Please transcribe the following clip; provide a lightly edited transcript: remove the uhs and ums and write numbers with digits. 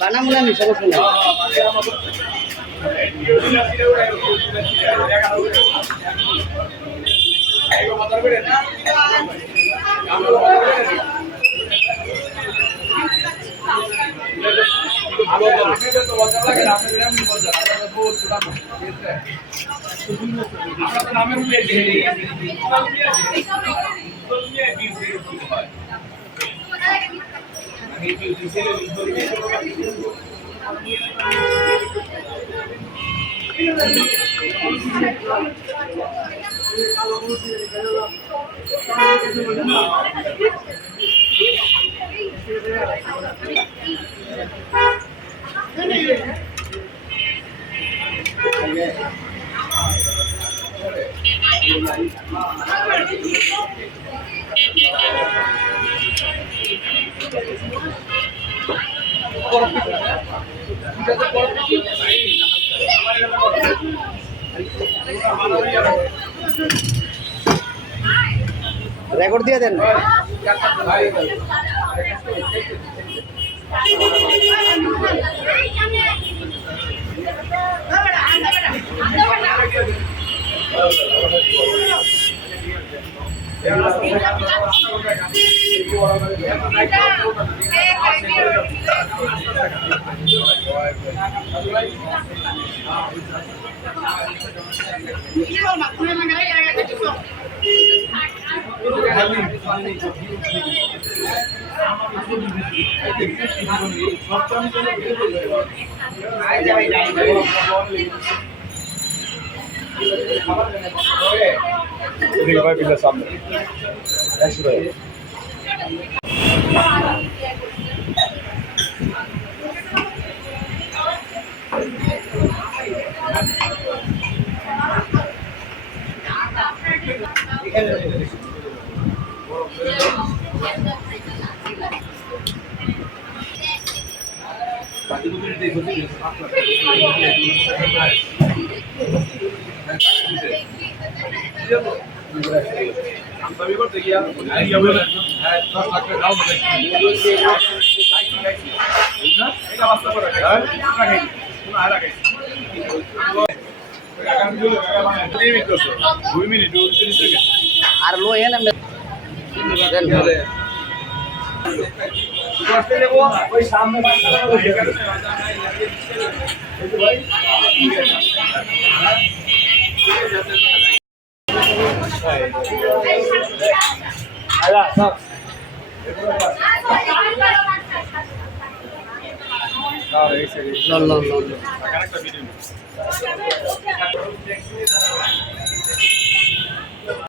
বানামুলা মিশা করছে না রেকর্ড দিয়ে দেন vai vir dessa mão. É isso aí. আমি করতে গিয়া হ্যাঁ 10 লাখ টাকা দাও বলে এটা বাস্তা করে হ্যাঁ রাখি তুমি আর রাখি 2 মিনিট 30 সেকেন্ড আর লো এন আমরা করতে দেব ওই সামনে বাস্তা করে ভাই আলা সব লল লল লল কানেক্ট ভিডিও